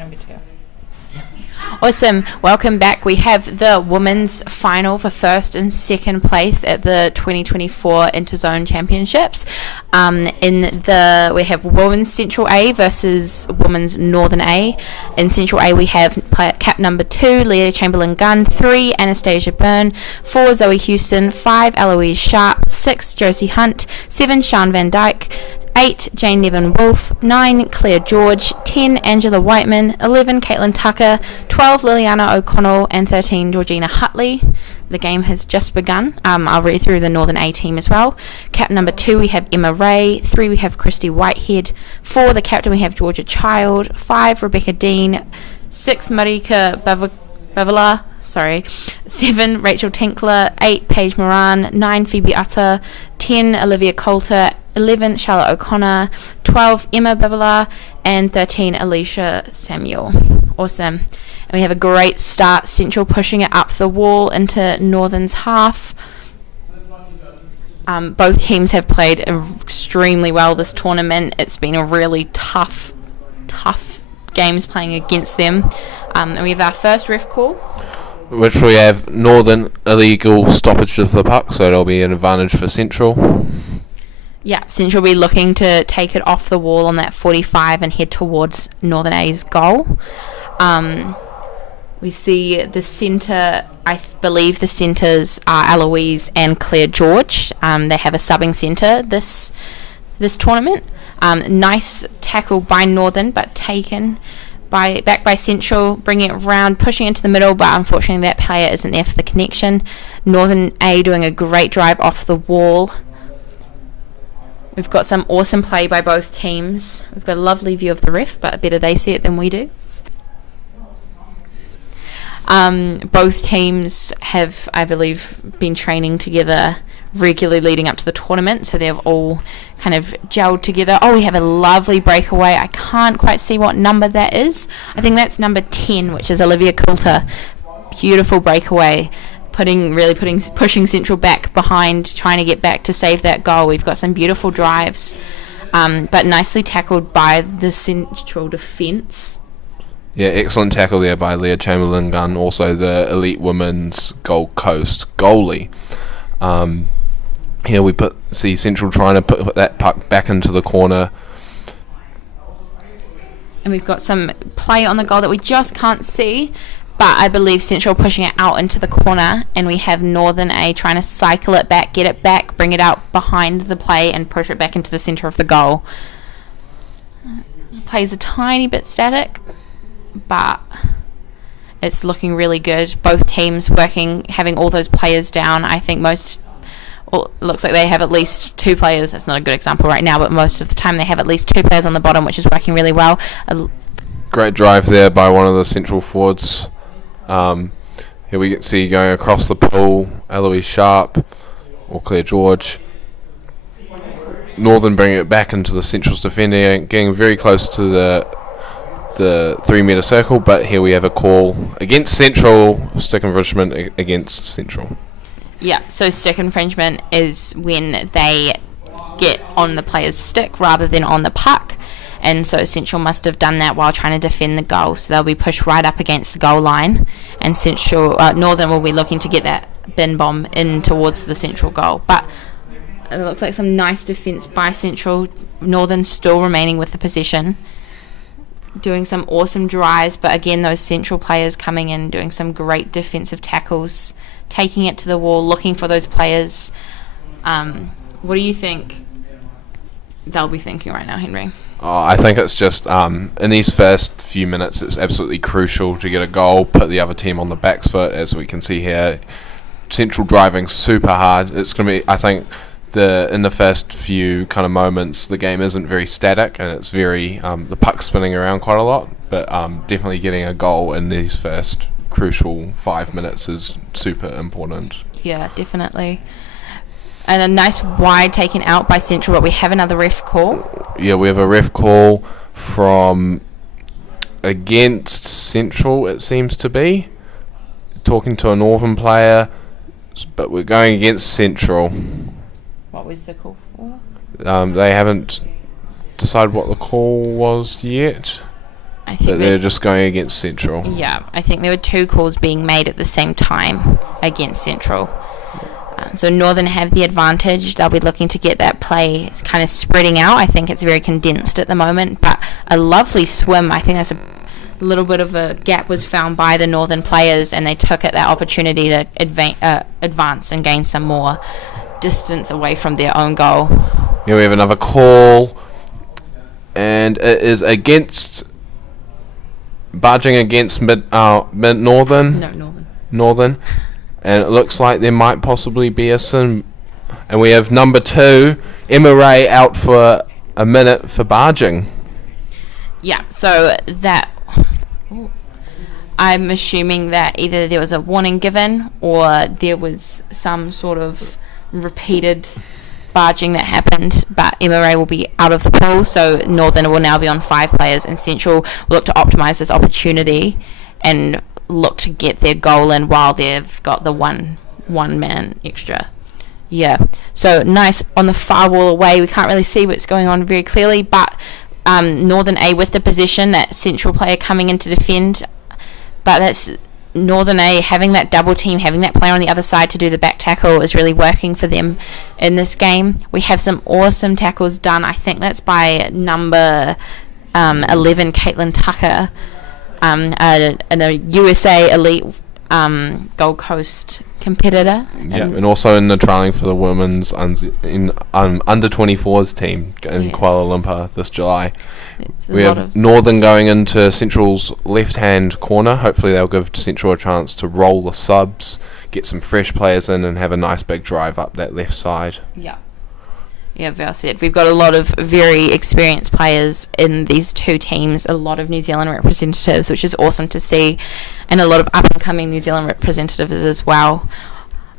number 2. Awesome. Welcome back. We have the women's final for first and second place at the 2024 Interzone Championships. We have women's Central A versus women's Northern A. In Central A, we have cap number 2, Leah Chamberlain-Gunn, 3, Anastasia Byrne, 4, Zoe Houston, 5, Eloise Sharp, 6, Josie Hunt, 7, Sian Van Dyke, 8, Jane Nevin Wolfe, 9, Claire George, 10, Angela Whiteman, 11, Caitlin Tucker, 12, Liliana O'Connell, and 13, Georgina Hutley. The game has just begun. I'll read through the Northern A team as well. Cap number 2, we have Emma Ray. 3, we have Christy Whitehead. 4, the captain, we have Georgia Child. 5, Rebecca Dean. 6, Marika Bavila. 7, Rachel Tinkler. 8, Paige Moran. 9, Phoebe Utter. 10, Olivia Coulter. 11, Charlotte O'Connor. 12, Emma Bavila. And 13, Alicia Samuel. Awesome. And we have a great start. Central pushing it up the wall into Northern's half. Both teams have played extremely well this tournament. It's been a really tough games playing against them. And we have our first ref call, which we have Northern illegal stoppage of the puck, so it'll be an advantage for Central. Yeah, Central will be looking to take it off the wall on that 45 and head towards Northern A's goal. We see the centre, I believe the centres are Eloise and Claire George. They have a subbing centre this tournament. Nice tackle by Northern, but taken back by Central, bringing it round, pushing into the middle, but unfortunately that player isn't there for the connection. Northern A doing a great drive off the wall. We've got some awesome play by both teams. We've got a lovely view of the ref, but better they see it than we do. Both teams have, I believe, been training together regularly leading up to the tournament, so they've all kind of gelled together. Oh, we have a lovely breakaway. I can't quite see what number that is. I think that's number 10, which is Olivia Coulter. Beautiful breakaway, pushing Central back behind, trying to get back to save that goal. We've got some beautiful drives, but nicely tackled by the Central defence. Yeah, excellent tackle there by Leah Chamberlain-Gunn, also the elite women's Gold Coast goalie. Here we see Central trying to put that puck back into the corner. And we've got some play on the goal that we just can't see, but I believe Central pushing it out into the corner, and we have Northern A trying to cycle it back, get it back, bring it out behind the play, and push it back into the centre of the goal. Play's a tiny bit static, but it's looking really good. Both teams working, having all those players down. I think looks like they have at least 2 players. That's not a good example right now, but most of the time they have at least 2 players on the bottom, which is working really well. Great drive there by one of the Central forwards. Here we can see going across the pool, Eloise Sharp or Claire George. Northern bringing it back into the Central's defending, getting very close to the 3-metre circle, but here we have a call against Central, stick infringement against Central. Yeah, so stick infringement is when they get on the player's stick rather than on the puck, and so Central must have done that while trying to defend the goal, so they'll be pushed right up against the goal line, and Northern will be looking to get that bin bomb in towards the Central goal. But it looks like some nice defence by Central. Northern still remaining with the possession, doing some awesome drives, but again those Central players coming in, doing some great defensive tackles, taking it to the wall, looking for those players. What do you think they'll be thinking right now, Henry? I think it's just in these first few minutes it's absolutely crucial to get a goal, put the other team on the back's foot, as we can see here. Central driving super hard. It's going to be, I think, in the first few kind of moments the game isn't very static, and it's very the puck's spinning around quite a lot, but definitely getting a goal in these first crucial 5 minutes is super important. Yeah, definitely. And a nice wide taken out by Central, but we have another ref call. Yeah, we have a ref call from against Central, it seems to be. Talking to a Northern player, but we're going against Central. What was the call for? They haven't decided what the call was yet. I think that they're just going against Central. Yeah, I think there were 2 calls being made at the same time against Central. So Northern have the advantage. They'll be looking to get that play kind of spreading out. I think it's very condensed at the moment, but a lovely swim. I think that's a little bit of a gap was found by the Northern players, and they took it that opportunity to advance and gain some more distance away from their own goal. Yeah, we have another call, and it is barging against mid Northern. No, Northern. Northern, and it looks like there might possibly be a sin. And we have number 2, Emma Ray, out for a minute for barging. Yeah, so that I'm assuming that either there was a warning given or there was some sort of repeated barging that happened, but MRA will be out of the pool, so Northern will now be on 5 players, and Central will look to optimise this opportunity and look to get their goal in while they've got the one man extra. Yeah, so nice on the far wall away. We can't really see what's going on very clearly, but Northern A with the possession, that Central player coming in to defend, but that's Northern A having that double team, having that player on the other side to do the back tackle is really working for them in this game. We have some awesome tackles done. I think that's by number 11, Caitlin Tucker, a USA elite Gold Coast competitor. Yeah, and also in the trialling for the women's under 24s team in Kuala Lumpur this July. We have Northern going into Central's left-hand corner. Hopefully they'll give Central a chance to roll the subs, get some fresh players in, and have a nice big drive up that left side. Yeah. Yeah, well said. We've got a lot of very experienced players in these 2 teams, a lot of New Zealand representatives, which is awesome to see, and a lot of up-and-coming New Zealand representatives as well.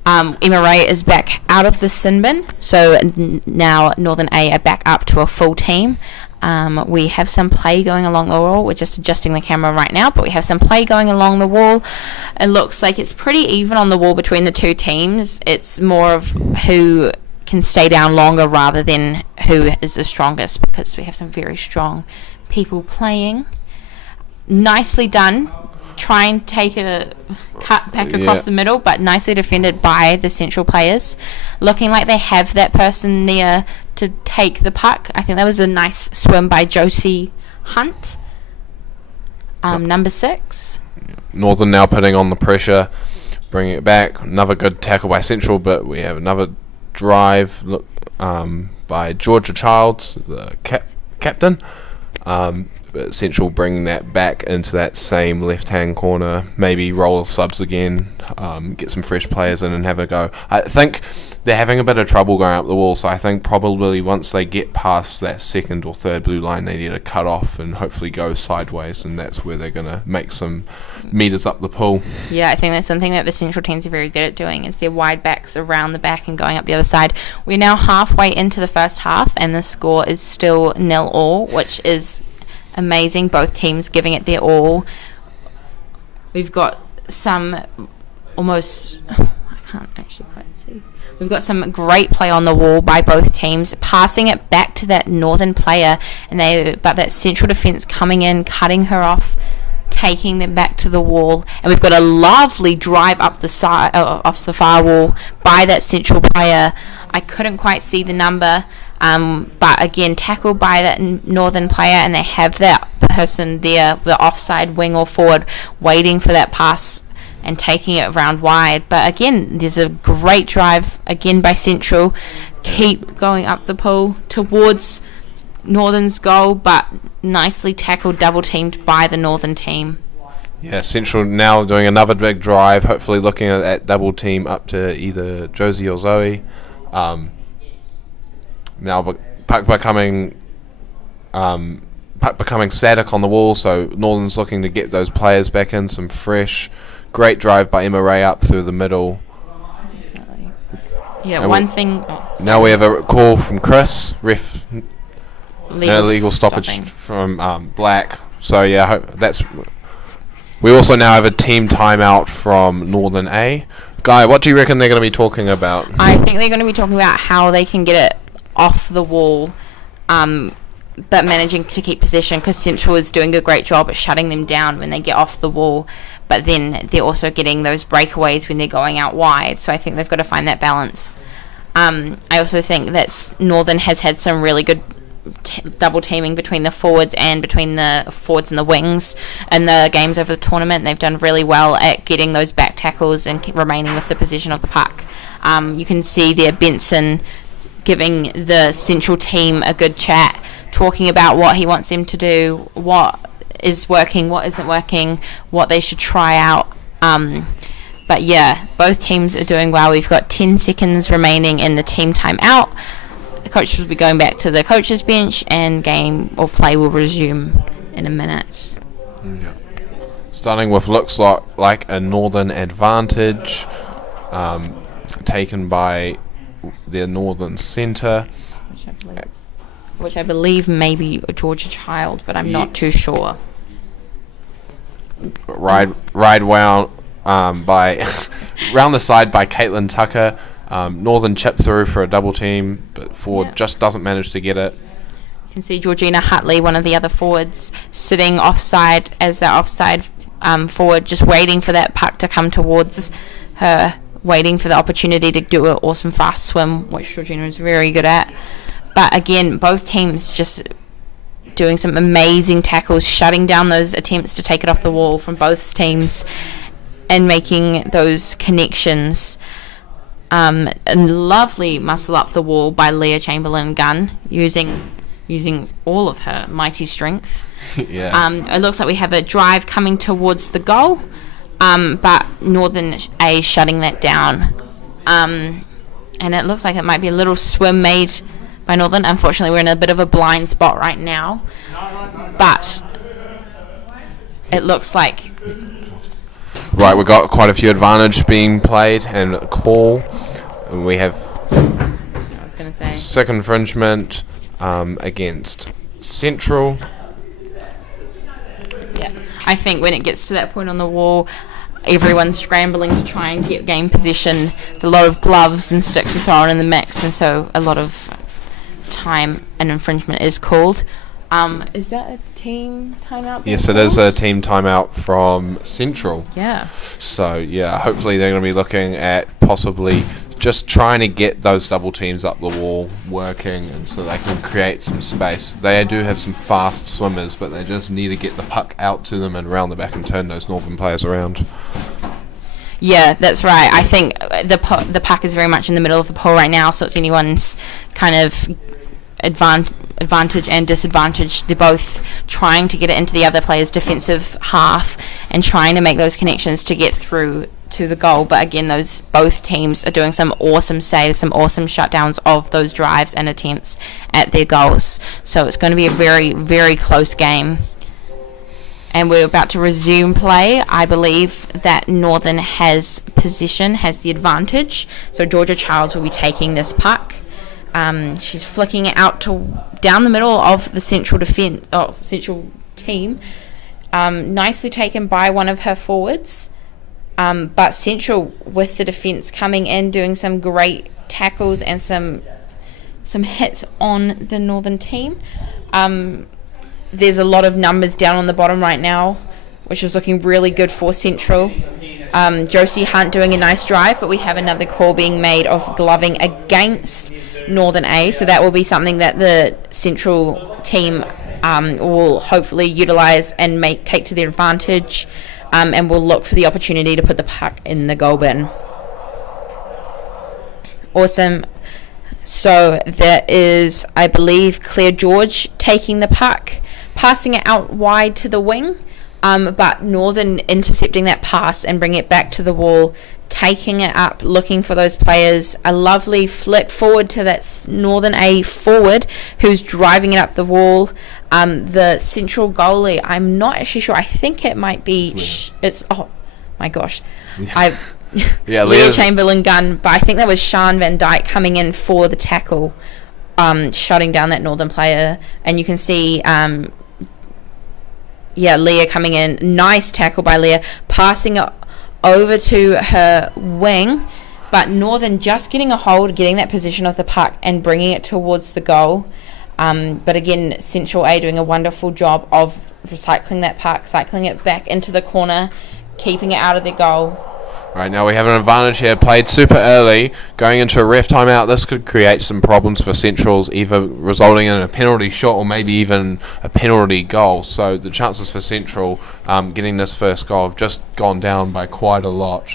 Emma Ray is back out of the sin bin, so now Northern A are back up to a full team. We have some play going along the wall. We're just adjusting the camera right now, but we have some play going along the wall. It looks like it's pretty even on the wall between the 2 teams. It's more of who can stay down longer rather than who is the strongest, because we have some very strong people playing. Nicely done. Try and take a cut back across the middle, but nicely defended by the Central players. Looking like they have that person there to take the puck. I think that was a nice swim by Josie Hunt, number 6. Northern now putting on the pressure, bringing it back. Another good tackle by Central, but we have another drive by Georgia Childs, the captain. But Central bringing that back into that same left-hand corner, maybe roll subs again, get some fresh players in and have a go. I think they're having a bit of trouble going up the wall, so I think probably once they get past that 2nd or 3rd blue line, they need to cut off and hopefully go sideways, and that's where they're going to make some metres up the pool. Yeah, I think that's one thing that the Central teams are very good at doing, is their wide backs around the back and going up the other side. We're now halfway into the first half, and the score is still 0-0, which is amazing. Both teams giving it their all. We've got some I can't actually quite see. We've got some great play on the wall by both teams, passing it back to that Northern player, but that Central defence coming in, cutting her off, taking them back to the wall, and we've got a lovely drive up the side off the far wall by that Central player. I couldn't quite see the number, but again tackled by that Northern player, and they have that person there, the offside wing or forward, waiting for that pass and taking it round wide. But again, there's a great drive again by Central, keep going up the pool towards Northern's goal, but nicely tackled, double teamed by the Northern team. Yeah, Central now doing another big drive, hopefully looking at that double team up to either Josie or Zoe. Now puck becoming static on the wall, so Northern's looking to get those players back in, some fresh. Great drive by Emma Ray up through the middle. Definitely. Yeah, and now we have a call from Chris, ref, illegal stoppage from Black. So yeah, we also now have a team timeout from Northern A. Guy, what do you reckon they're going to be talking about? I think they're going to be talking about how they can get it off the wall but managing to keep possession, because Central is doing a great job at shutting them down when they get off the wall, but then they're also getting those breakaways when they're going out wide. So I think they've got to find that balance. I also think that Northern has had some really good double teaming between the forwards and the wings in the games over the tournament. They've done really well at getting those back tackles and remaining with the possession of the puck. You can see there Benson giving the Central team a good chat, talking about what he wants them to do, what is working, what isn't working, what they should try out. But yeah, both teams are doing well. We've got 10 seconds remaining in the team timeout. The coaches will be going back to the coaches bench, and game or play will resume in a minute. Yeah. Starting with looks like a Northern advantage, taken by their Northern centre, which I believe may be a Georgia Child, but I'm not too sure. Ride well by round the side by Caitlin Tucker. Northern chip through for a double team, but forward just doesn't manage to get it. You can see Georgina Hutley, one of the other forwards, sitting offside as the offside forward, just waiting for that puck to come towards her, waiting for the opportunity to do an awesome fast swim, which Georgina is very good at. But again, both teams just doing some amazing tackles, shutting down those attempts to take it off the wall from both teams and making those connections. A lovely muscle up the wall by Leah Chamberlain-Gunn, using all of her mighty strength. Yeah. It looks like we have a drive coming towards the goal, but Northern A shutting that down. And it looks like it might be a little swim made by Northern. Unfortunately, we're in a bit of a blind spot right now, but it looks like... Right, we've got quite a few advantage being played and a call. And we have second infringement against Central. Yeah, I think when it gets to that point on the wall, everyone's scrambling to try and get game possession. A lot of gloves and sticks are thrown in the mix, and so a lot of time and infringement is called. Is that a team timeout? Yes, it is a team timeout from Central. Yeah. So, yeah, hopefully they're going to be looking at possibly just trying to get those double teams up the wall working, and so they can create some space. They do have some fast swimmers, but they just need to get the puck out to them and round the back and turn those Northern players around. Yeah, that's right. I think the puck is very much in the middle of the pool right now, so it's anyone's kind of advantage and disadvantage. They're both trying to get it into the other player's defensive half and trying to make those connections to get through to the goal. But again, both teams are doing some awesome saves, some awesome shutdowns of those drives and attempts at their goals. So it's going to be a very, very close game. And we're about to resume play. I believe that Northern has possession, has the advantage. So Georgia Charles will be taking this puck. She's flicking it out down the middle of the Central team. Nicely taken by one of her forwards. But Central with the defence coming in, doing some great tackles and some hits on the Northern team. There's a lot of numbers down on the bottom right now, which is looking really good for Central. Josie Hunt doing a nice drive, but we have another call being made of gloving against Northern A, so that will be something that the Central team will hopefully utilise and take to their advantage, and will look for the opportunity to put the puck in the goal bin. Awesome. So there is, I believe, Claire George taking the puck, passing it out wide to the wing, but Northern intercepting that pass and bringing it back to the wall, taking it up, looking for those players. A lovely flick forward to that Northern A forward who's driving it up the wall. The Central goalie, I'm not actually sure. I think it might be... oh, my gosh. Yeah, Leah Chamberlain-Gunn, but I think that was Sian Van Dyke coming in for the tackle, shutting down that Northern player. And you can see... Leah coming in. Nice tackle by Leah. Passing it over to her wing. But Northern just getting a hold, getting that position of the puck and bringing it towards the goal. But again, Central A doing a wonderful job of recycling that puck, cycling it back into the corner, keeping it out of their goal. Right, now we have an advantage here, played super early, going into a ref timeout. This could create some problems for Centrals, either resulting in a penalty shot or maybe even a penalty goal. So the chances for Central getting this first goal have just gone down by quite a lot.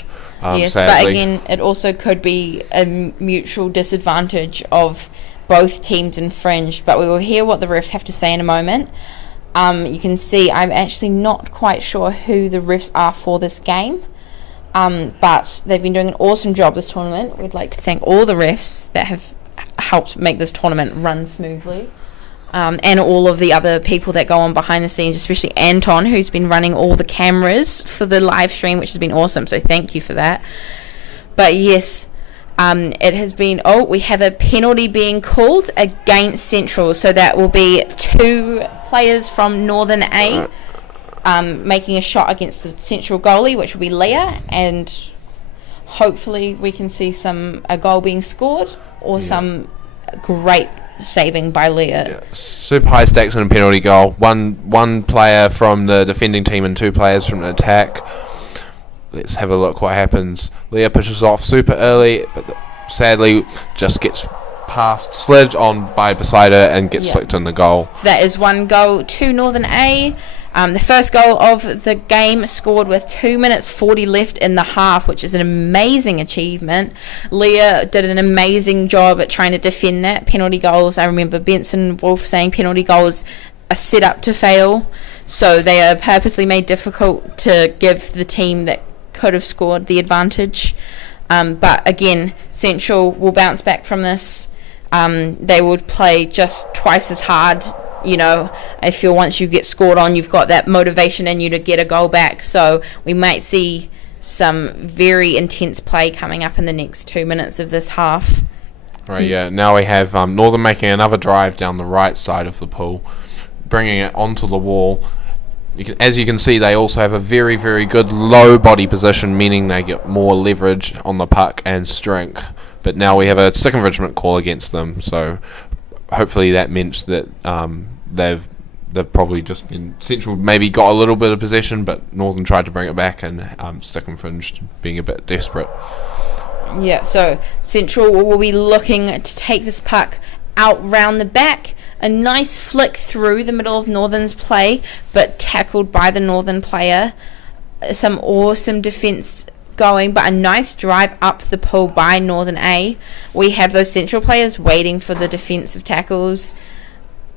Yes, sadly. but again, it also could be a mutual disadvantage of both teams infringed, but we will hear what the refs have to say in a moment. You can see I'm actually not quite sure who the refs are for this game. But they've been doing an awesome job this tournament. We'd like to thank all the refs that have helped make this tournament run smoothly. And all of the other people that go on behind the scenes, especially Anton, who's been running all the cameras for the live stream, which has been awesome. So thank you for that. But yes, it has been... Oh, we have a penalty being called against Central. So that will be 2 players from Northern A. Making a shot against the Central goalie, which will be Leah, and hopefully we can see a goal being scored or some great saving by Leah. Yeah. Super high stakes in a penalty goal. One player from the defending team and 2 players from the attack. Let's have a look what happens. Leah pushes off super early, but sadly just gets slid on by beside her and gets flicked in the goal. So that is 1 goal to Northern A. The first goal of the game scored with 2 minutes 40 left in the half, which is an amazing achievement. Leah did an amazing job at trying to defend that. Penalty goals, I remember Benson Wolf saying penalty goals are set up to fail, so they are purposely made difficult to give the team that could have scored the advantage. But again, Central will bounce back from this. They would play just twice as hard. You know, I feel once you get scored on, you've got that motivation in you to get a goal back. So we might see some very intense play coming up in the next 2 minutes of this half. Right, yeah. Now we have Northern making another drive down the right side of the pool, bringing it onto the wall. As you can see, they also have a very, very good low body position, meaning they get more leverage on the puck and strength. But now we have a stick infringement call against them, so hopefully that means that they've probably just been... Central maybe got a little bit of possession, but Northern tried to bring it back and stick infringed, being a bit desperate. Yeah, so Central will be looking to take this puck out round the back. A nice flick through the middle of Northern's play, but tackled by the Northern player. Some awesome defence going, but a nice drive up the pool by Northern A. We have those Central players waiting for the defensive tackles.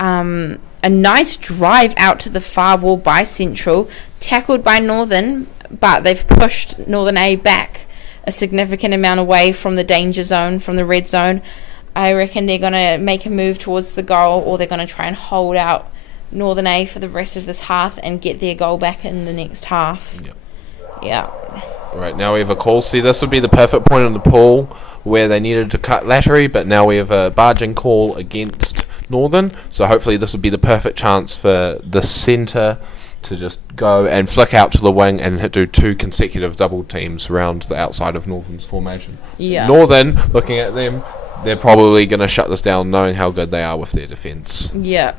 A nice drive out to the far wall by Central, tackled by Northern, but they've pushed Northern A back a significant amount away from the danger zone, from the red zone. I reckon they're going to make a move towards the goal, or they're going to try and hold out Northern A for the rest of this half and get their goal back in the next half. Yep. Yeah. Right, now we have a call. See, this would be the perfect point in the pool where they needed to cut Lattery, but now we have a barging call against Northern, so hopefully this would be the perfect chance for the centre to just go and flick out to the wing and do 2 consecutive double teams around the outside of Northern's formation. Yeah. Northern, looking at them, they're probably going to shut this down, knowing how good they are with their defence. Yeah.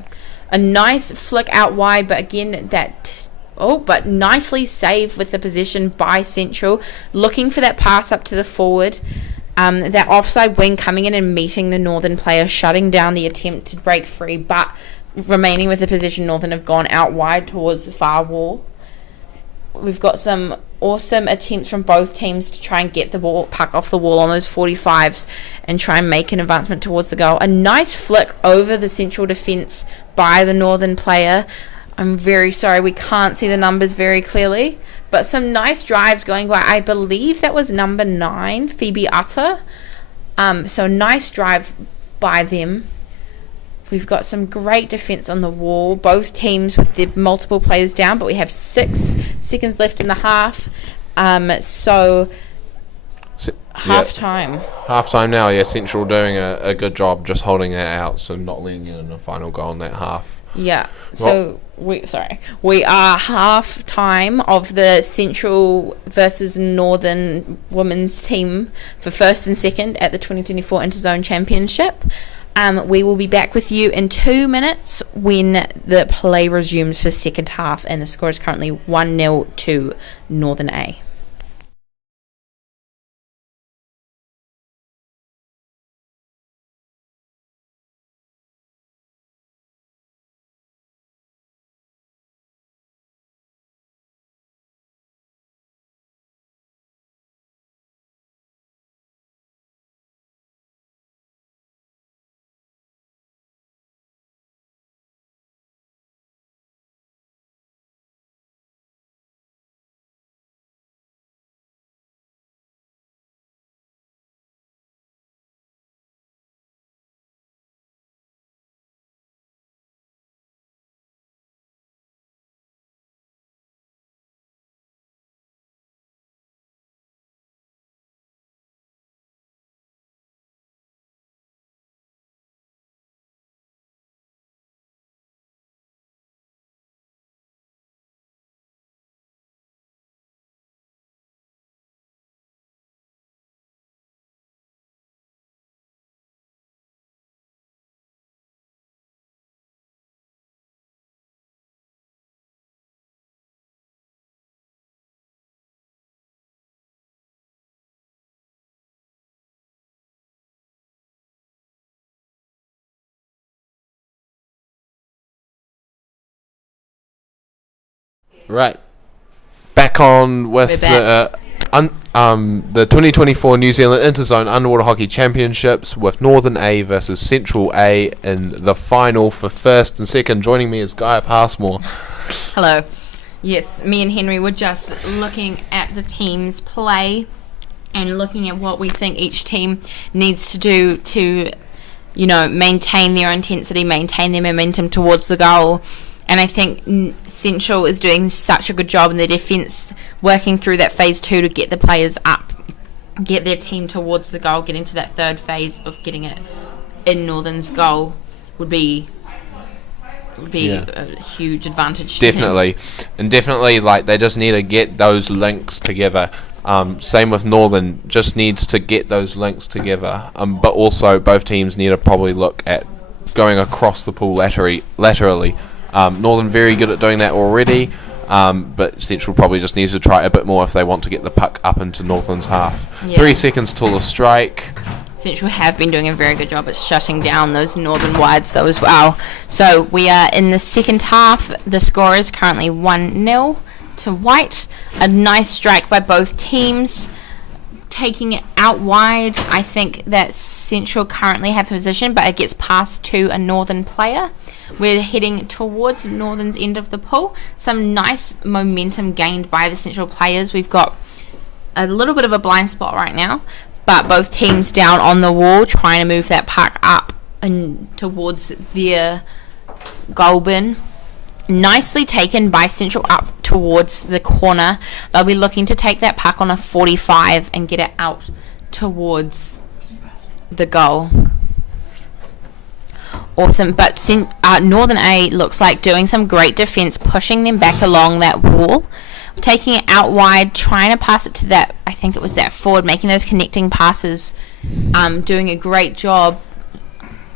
A nice flick out wide, but again, but nicely saved with the possession by Central, looking for that pass up to the forward. That offside wing coming in and meeting the Northern player, shutting down the attempt to break free, but remaining with the position. Northern have gone out wide towards the far wall. We've got some awesome attempts from both teams to try and get the puck off the wall on those 45s and try and make an advancement towards the goal. A nice flick over the Central defence by the Northern player. I'm very sorry, we can't see the numbers very clearly, but some nice drives going by. I believe that was number 9, Phoebe Utter. So nice drive by them. We've got some great defence on the wall, both teams with their multiple players down, but we have 6 seconds left in the half. Half-time. Half-time now, yeah. Central doing a good job just holding that out, so not letting in a final goal in that half. Yeah, so we are half-time of the Central versus Northern women's team for first and second at the 2024 Interzone Championship. We will be back with you in 2 minutes when the play resumes for second half, and the score is currently 1-0 to Northern A. Right. Back on with the 2024 New Zealand Interzone Underwater Hockey Championships with Northern A versus Central A in the final for first and second. Joining me is Gaia Passmore. Hello. Yes, me and Henry were just looking at the teams play and looking at what we think each team needs to do to, maintain their intensity, maintain their momentum towards the goal. And I think Central is doing such a good job in their defence, working through that phase 2 to get the players up, get their team towards the goal, getting to that third phase of getting it in Northern's goal would be a huge advantage. Definitely. And definitely, they just need to get those links together. Same with Northern, just needs to get those links together. But also, both teams need to probably look at going across the pool laterally. Northern very good at doing that already, but Central probably just needs to try a bit more if they want to get the puck up into Northern's half. Yeah. 3 seconds till the strike. Central have been doing a very good job at shutting down those Northern wides though as well. So we are in the second half. The score is currently 1-0 to White. A nice strike by both teams. Taking it out wide, I think that Central currently have position, but it gets passed to a Northern player. We're heading towards Northern's end of the pool. Some nice momentum gained by the Central players. We've got a little bit of a blind spot right now, but both teams down on the wall trying to move that puck up and towards their goal bin. Nicely taken by Central up towards the corner. They'll be looking to take that puck on a 45 and get it out towards the goal. Awesome, but Northern A looks like doing some great defense, pushing them back along that wall, taking it out wide, trying to pass it to that, I think it was that forward, making those connecting passes, doing a great job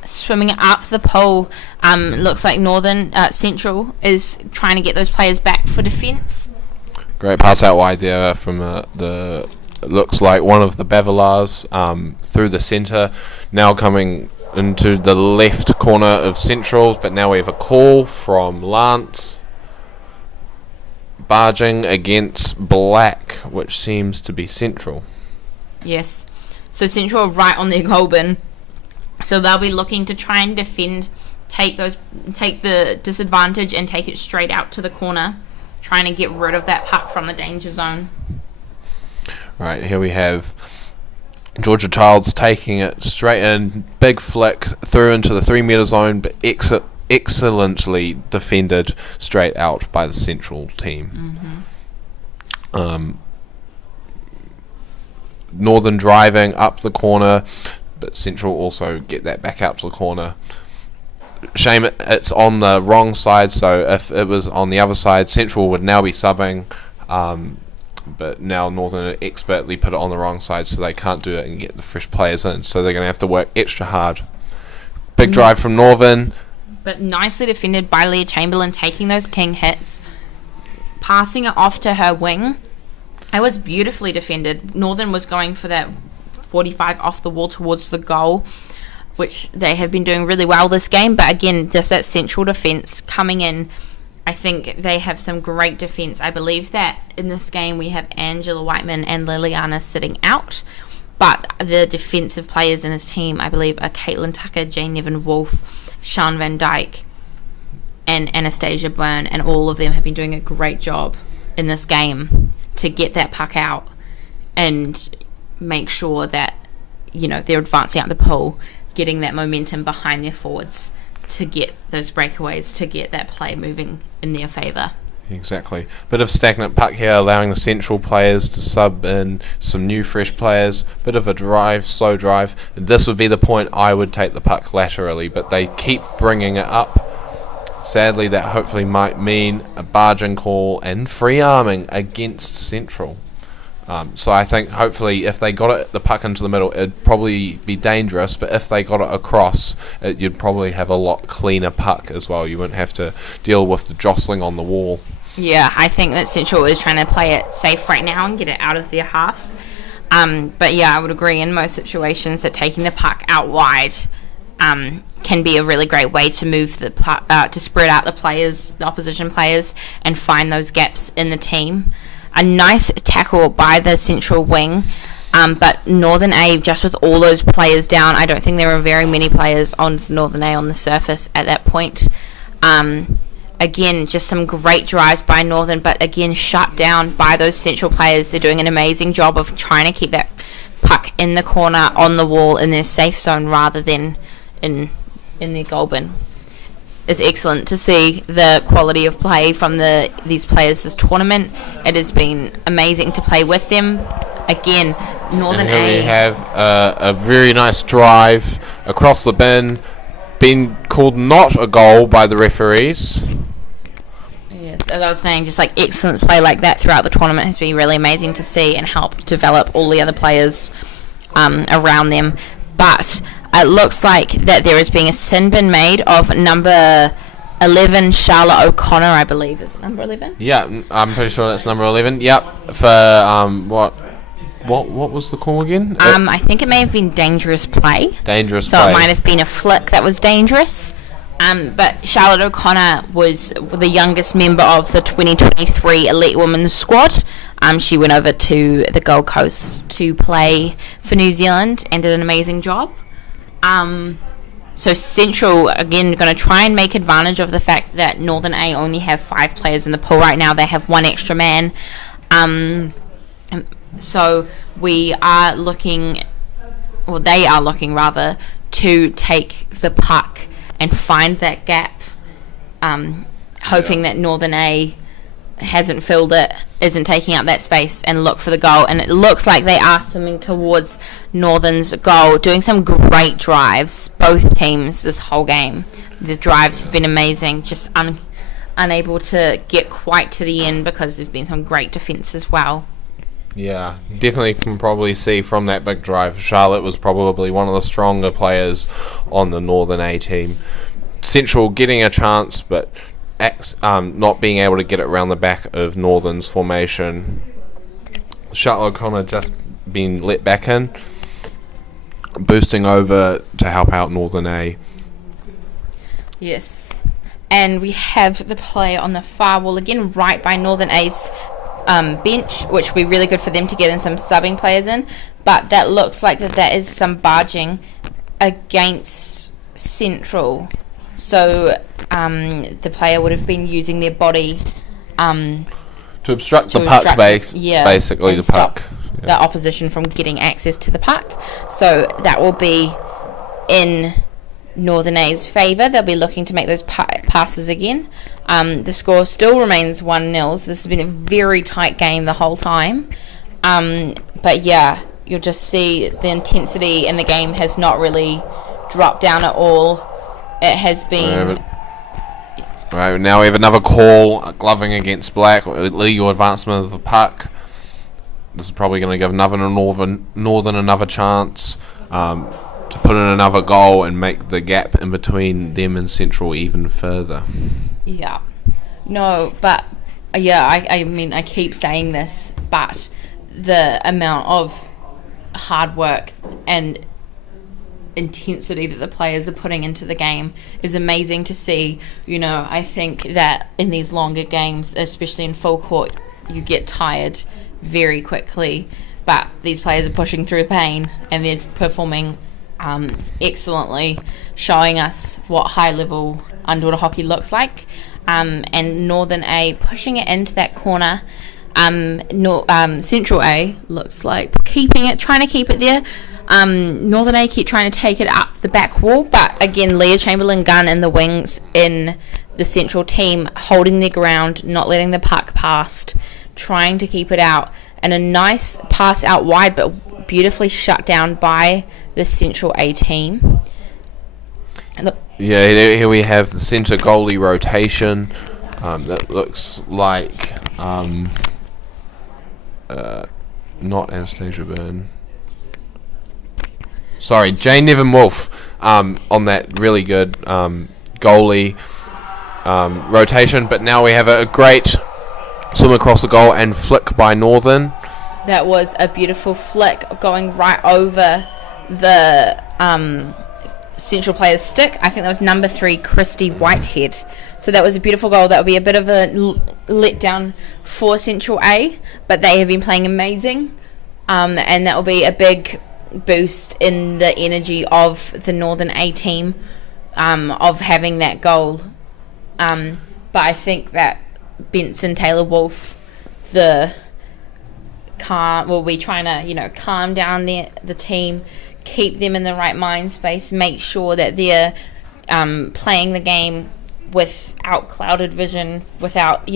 swimming up the pole. Looks like Central is trying to get those players back for defence. Great pass out wide there from the looks like one of the Bavalars through the centre. Now coming into the left corner of Central's, but now we have a call from Lance barging against Black, which seems to be Central. Yes, so Central are right on their goal bin, so they'll be looking to try and defend, take the disadvantage and take it straight out to the corner, trying to get rid of that puck from the danger zone. Right, here we have Georgia Childs taking it straight in, big flick through into the 3 metre zone, but excellently defended straight out by the Central team. Mm-hmm. Northern driving up the corner, but Central also get that back out to the corner. Shame it's on the wrong side, so if it was on the other side, Central would now be subbing. But now Northern expertly put it on the wrong side, so they can't do it and get the fresh players in. So they're going to have to work extra hard. Big drive from Northern. But nicely defended by Leah Chamberlain, taking those king hits, passing it off to her wing. It was beautifully defended. Northern was going for that 45 off the wall towards the goal, which they have been doing really well this game. But again, just that central defence coming in. I think they have some great defence. I believe that in this game we have Angela Whiteman and Liliana sitting out. But the defensive players in this team, I believe, are Caitlin Tucker, Jane Nevin-Wolf, Sean Van Dyke, and Anastasia Byrne. And all of them have been doing a great job in this game to get that puck out and make sure that, you know, they're advancing out the pool, getting that momentum behind their forwards to get those breakaways, to get that play moving in their favour. Exactly. Bit of stagnant puck here, allowing the central players to sub in some new fresh players. Bit of a drive, slow drive. This would be the point I would take the puck laterally, but they keep bringing it up. Sadly, that hopefully might mean a barging call and free arming against Central. So I think hopefully if they got the puck into the middle, it'd probably be dangerous, but if they got it across, you'd probably have a lot cleaner puck as well. You wouldn't have to deal with the jostling on the wall. Yeah, I think that Central is trying to play it safe right now and get it out of their half. But yeah, I would agree in most situations that taking the puck out wide can be a really great way to move the puck, to spread out the players, the opposition players, and find those gaps in the team. A nice tackle by the central wing, but Northern A, just with all those players down, I don't think there were very many players on Northern A on the surface at that point. Again, just some great drives by Northern, but again, shut down by those central players. They're doing an amazing job of trying to keep that puck in the corner, on the wall, in their safe zone, rather than in their goal bin. It's excellent to see the quality of play from these players this tournament. It has been amazing to play with them. Again, Northern and here A. we have a very nice drive across the bin, been called not a goal by the referees. Yes, as I was saying, just like excellent play like that throughout the tournament has been really amazing to see and help develop all the other players around them. But it looks like that there is being a sin bin made of number 11, Charlotte O'Connor, I believe. Is it number 11? Yeah, I'm pretty sure that's number 11. Yep. For what was the call again? I think it may have been dangerous play. Dangerous so play. So it might have been a flick that was dangerous. But Charlotte O'Connor was the youngest member of the 2023 Elite Women's Squad. She went over to the Gold Coast to play for New Zealand and did an amazing job. So Central, again, going to try and make advantage of the fact that Northern A only have 5 players in the pool right now. They have 1 extra man. So we are looking, or they are looking rather, to take the puck and find that gap, hoping that Northern A hasn't filled it, isn't taking up that space, and look for the goal. And it looks like they are swimming towards Northern's goal, doing some great drives, both teams, this whole game. The drives have been amazing, just unable to get quite to the end because there's been some great defence as well. Yeah, definitely can probably see from that big drive, Charlotte was probably one of the stronger players on the Northern A team. Central getting a chance, but not being able to get it around the back of Northern's formation. Charlotte O'Connor just been let back in, boosting over to help out Northern A. Yes, and we have the play on the far wall again, right by Northern A's bench, which would be really good for them to get in some subbing players in, but that looks like that is some barging against Central. So the player would have been using their body to obstruct the puck, basically the puck. The opposition from getting access to the puck. So that will be in Northern A's favour. They'll be looking to make those passes again. The score still remains 1-0, so this has been a very tight game the whole time. But yeah, you'll just see the intensity in the game has not really dropped down at all. It has been... Right, now we have another call, gloving against Black, legal advancement of the puck. This is probably going to give Northern another chance to to put in another goal and make the gap in between them and Central even further. Yeah. No, but yeah, I mean, I keep saying this, but the amount of hard work and intensity that the players are putting into the game is amazing to see. I think that in these longer games, especially in full court, you get tired very quickly, but these players are pushing through pain and they're performing excellently, showing us what high level underwater hockey looks like. And Northern A pushing it into that corner. Central A looks like trying to keep it there. Northern A keep trying to take it up the back wall, but again, Leah Chamberlain-Gunn and the wings in the Central team holding their ground, not letting the puck past, trying to keep it out, and a nice pass out wide, but beautifully shut down by the Central A team. Yeah, here we have the centre goalie rotation. That looks like not Anastasia Byrne. Sorry, Jane Nevin Wolf on that really good goalie rotation. But now we have a great swim across the goal and flick by Northern. That was a beautiful flick going right over the Central player's stick. I think that was number 3, Christy Whitehead. So that was a beautiful goal. That would be a bit of a letdown for Central A, but they have been playing amazing, and that will be a big boost in the energy of the Northern A team, of having that goal. But I think that Benson Taylor Wolf, will be trying to calm down the team, keep them in the right mind space, make sure that they're playing the game without clouded vision, without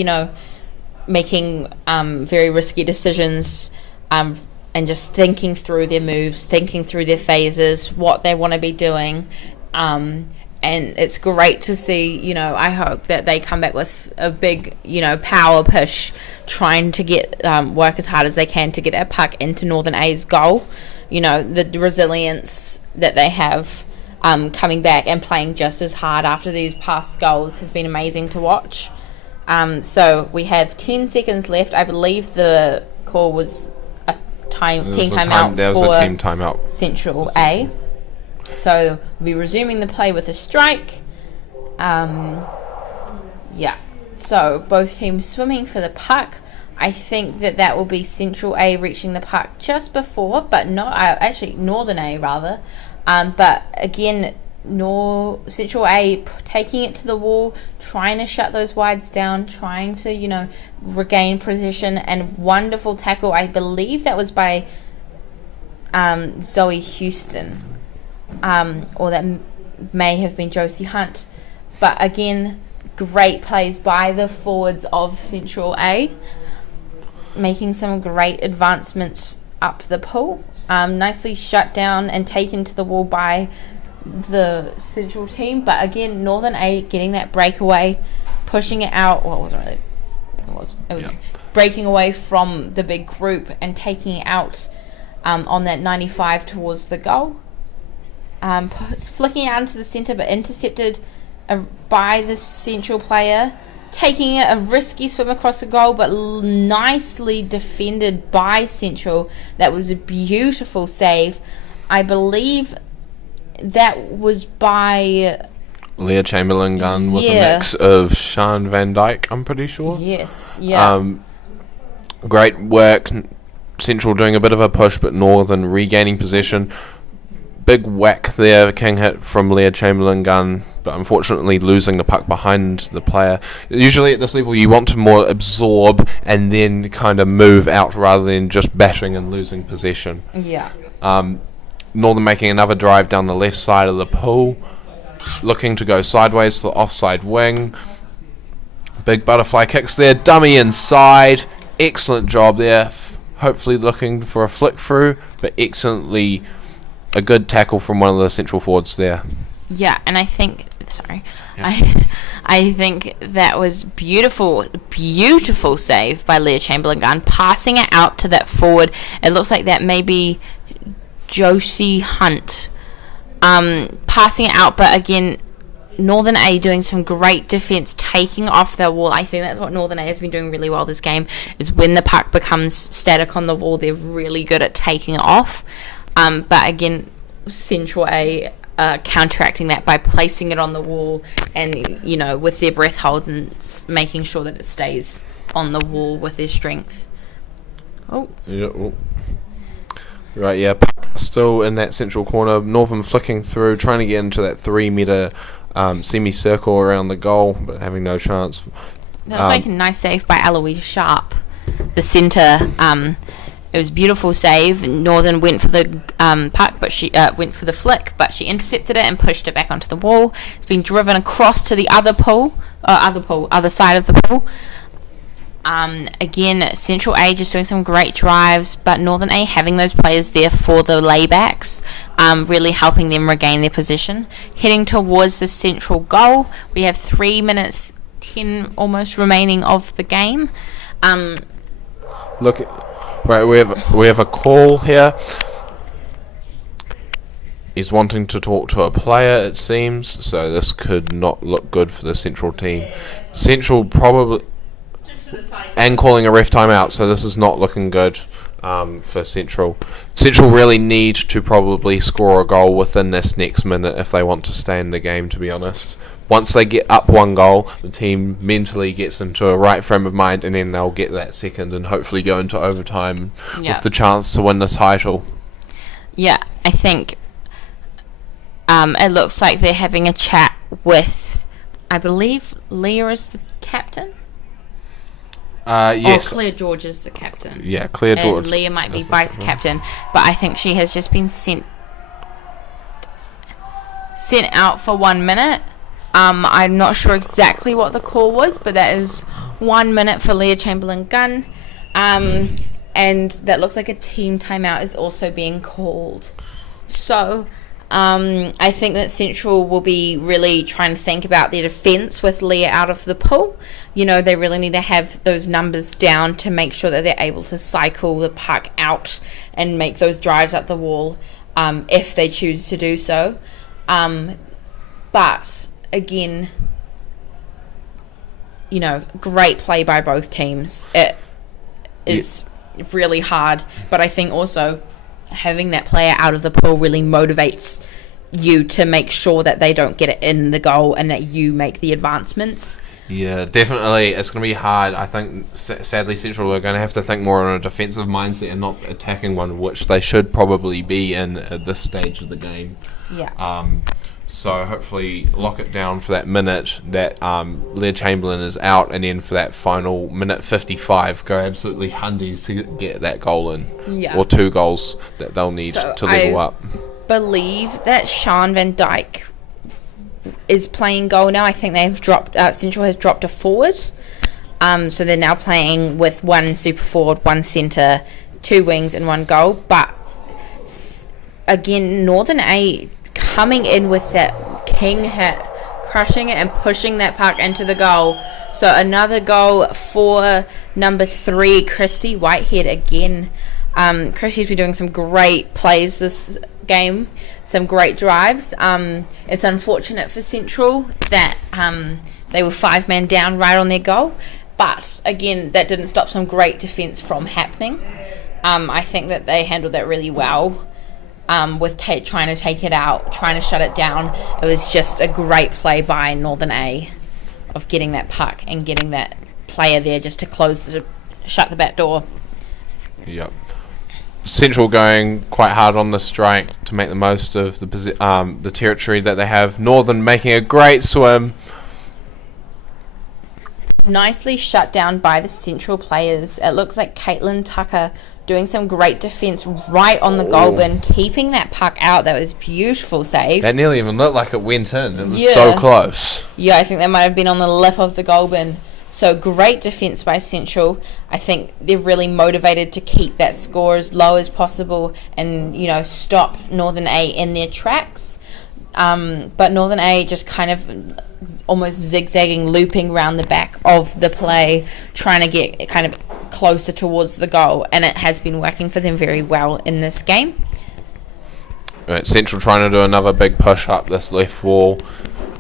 making very risky decisions, and just thinking through their moves, thinking through their phases, what they want to be doing. And it's great to see, I hope that they come back with a big, power push, trying to get work as hard as they can to get that puck into Northern A's goal. The resilience that they have coming back and playing just as hard after these past goals has been amazing to watch. So we have 10 seconds left. I believe the call was a team timeout for team timeout. Central A. So we'll be resuming the play with a strike. So both teams swimming for the puck. I think that will be Central A reaching the puck just before, but not actually Northern A rather. But again, Central A taking it to the wall, trying to shut those wides down, trying to regain position, and wonderful tackle. I believe that was by Zoe Houston, or that may have been Josie Hunt. But again, great plays by the forwards of Central A, making some great advancements up the pool. Nicely shut down and taken to the wall by the Central team. But again, Northern A getting that breakaway, pushing it out. Well, it wasn't really. It was breaking away from the big group and taking it out on that 95 towards the goal. Flicking it out into the centre, but intercepted by the Central player. Taking a risky swim across the goal, but nicely defended by Central. That was a beautiful save. I believe that was by Leah Chamberlain-Gunn with a mix of Sian Van Dyke, I'm pretty sure. Yes, yeah. Great work. Central doing a bit of a push, but Northern regaining possession. Big whack there, king hit from Leah Chamberlain-Gunn, but unfortunately losing the puck behind the player. Usually at this level you want to more absorb and then kind of move out rather than just bashing and losing possession. Yeah. Northern making another drive down the left side of the pool, looking to go sideways to the offside wing. Big butterfly kicks there, dummy inside. Excellent job there. Hopefully looking for a flick through, but excellently a good tackle from one of the Central forwards there. Yeah, and I think I think that was beautiful save by Leah Chamberlain-Gunn, passing it out to that forward. It looks like that may be Josie Hunt. passing it out, but again, Northern A doing some great defence, taking off their wall. I think that's what Northern A has been doing really well this game, is when the puck becomes static on the wall, they're really good at taking it off. But again, Central A counteracting that by placing it on the wall and, you know, with their breath hold and making sure that it stays on the wall with their strength. Oh. Yeah. Oh. Right, yeah, puck still in that central corner. Northern flicking through, trying to get into that 3 metre semicircle around the goal, but having no chance. That was like a nice save by Eloise Sharp, the centre. It was a beautiful save. Northern went for the puck, but she went for the flick, but she intercepted it and pushed it back onto the wall. It's been driven across to the other side of the pool. Again, Central A just doing some great drives, but Northern A having those players there for the laybacks, really helping them regain their position. Heading towards the central goal, we have 3 minutes 10 almost remaining of the game. Look, right, we have a call here. He's wanting to talk to a player, it seems, so this could not look good for the Central team. Central probably... and calling a ref timeout, so this is not looking good for Central. Central really need to probably score a goal within this next minute if they want to stay in the game, to be honest. Once they get up 1 goal, the team mentally gets into a right frame of mind, and then they'll get that second and hopefully go into overtime with the chance to win the title. Yeah, I think it looks like they're having a chat with, I believe, Leah is the captain. Yes. Claire George is the captain. Yeah, Claire George. And Leah might be vice captain, but I think she has just been sent out for 1 minute. I'm not sure exactly what the call was, but that is 1 minute for Leah Chamberlain-Gunn. And that looks like a team timeout is also being called. So I think that Central will be really trying to think about their defence with Leah out of the pool. You know, they really need to have those numbers down to make sure that they're able to cycle the puck out and make those drives up the wall if they choose to do so. But, again, you know, great play by both teams. It is really hard, but I think also having that player out of the pool really motivates you to make sure that they don't get it in the goal and that you make the advancements. Yeah, definitely. It's going to be hard. I think, sadly, Central are going to have to think more on a defensive mindset and not attacking one, which they should probably be in at this stage of the game. Yeah. So hopefully lock it down for that minute that Leah Chamberlain is out, and then for that final minute 55, go absolutely hundies to get that goal in. Yeah. Or 2 goals that they'll need to level up. Believe that Sean Van Dyke is playing goal now. I think they've dropped. Central has dropped a forward, so they're now playing with 1 super forward, 1 centre, 2 wings, and 1 goal. But again, Northern A coming in with that king hit, crushing it and pushing that puck into the goal. So another goal for number 3, Christy Whitehead again. Christy's been doing some great plays this game, some great drives. It's unfortunate for Central that they were 5-man down right on their goal, but again, that didn't stop some great defence from happening. I think that they handled that really well with trying to take it out, trying to shut it down. It was just a great play by Northern A of getting that puck and getting that player there just to shut the back door. Yep. Central going quite hard on the strike to make the most of the territory that they have. Northern making a great swim. Nicely shut down by the Central players. It looks like Caitlin Tucker doing some great defence right on the goal bin, keeping that puck out. That was beautiful save. That nearly even looked like it went in. It was so close. Yeah, I think that might have been on the lip of the goal bin. So great defence by Central. I think they're really motivated to keep that score as low as possible and, you know, stop Northern A in their tracks. But Northern A just kind of almost zigzagging, looping around the back of the play, trying to get kind of closer towards the goal, and it has been working for them very well in this game. Central trying to do another big push up this left wall.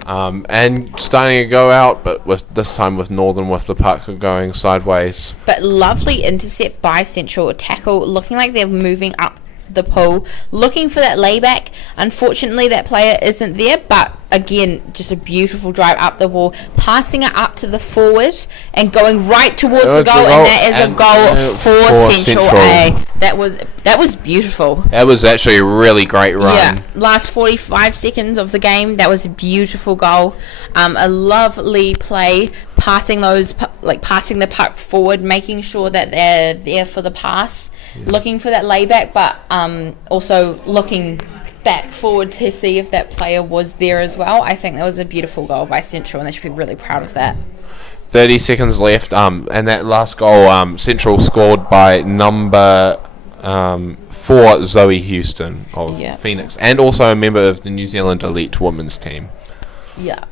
And starting to go out, but this time with Northern with the puck going sideways. But lovely intercept by Central, tackle looking like they're moving up the pool, looking for that layback. Unfortunately, that player isn't there, but again, just a beautiful drive up the wall, passing it up to the forward and going right towards the goal, and that is a goal for Central A. That was beautiful. That was actually a really great run. Yeah, last 45 seconds of the game, that was a beautiful goal. A lovely play, passing the puck forward, making sure that they're there for the pass, looking for that layback, but also looking back forward to see if that player was there as well. I think that was a beautiful goal by Central, and they should be really proud of that. 30 seconds left, and that last goal, Central scored by number 4, Zoe Houston of Phoenix, and also a member of the New Zealand elite women's team. Yeah.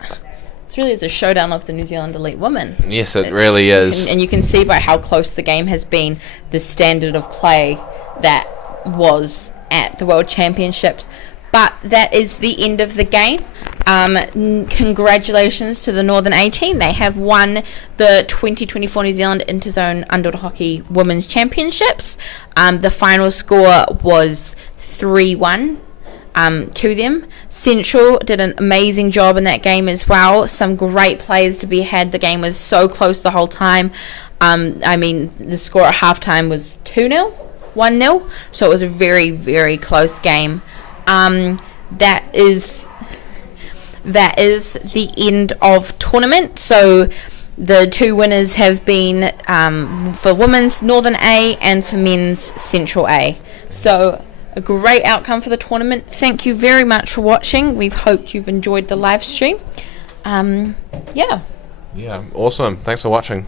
It really is a showdown of the New Zealand elite women. Yes, it really is. And you can see by how close the game has been, the standard of play that was at the World Championships. But that is the end of the game. Congratulations to the Northern A team. They have won the 2024 New Zealand Interzone Underwater Hockey Women's Championships. The final score was 3-1. To them. Central did an amazing job in that game as well. Some great plays to be had. The game was so close the whole time. The score at halftime was 2-0, 1-0. So it was a very, very close game. That is the end of tournament. So the two winners have been for women's Northern A and for men's Central A. So a great outcome for the tournament. Thank you very much for watching. We've hoped you've enjoyed the live stream. Yeah, awesome. Thanks for watching.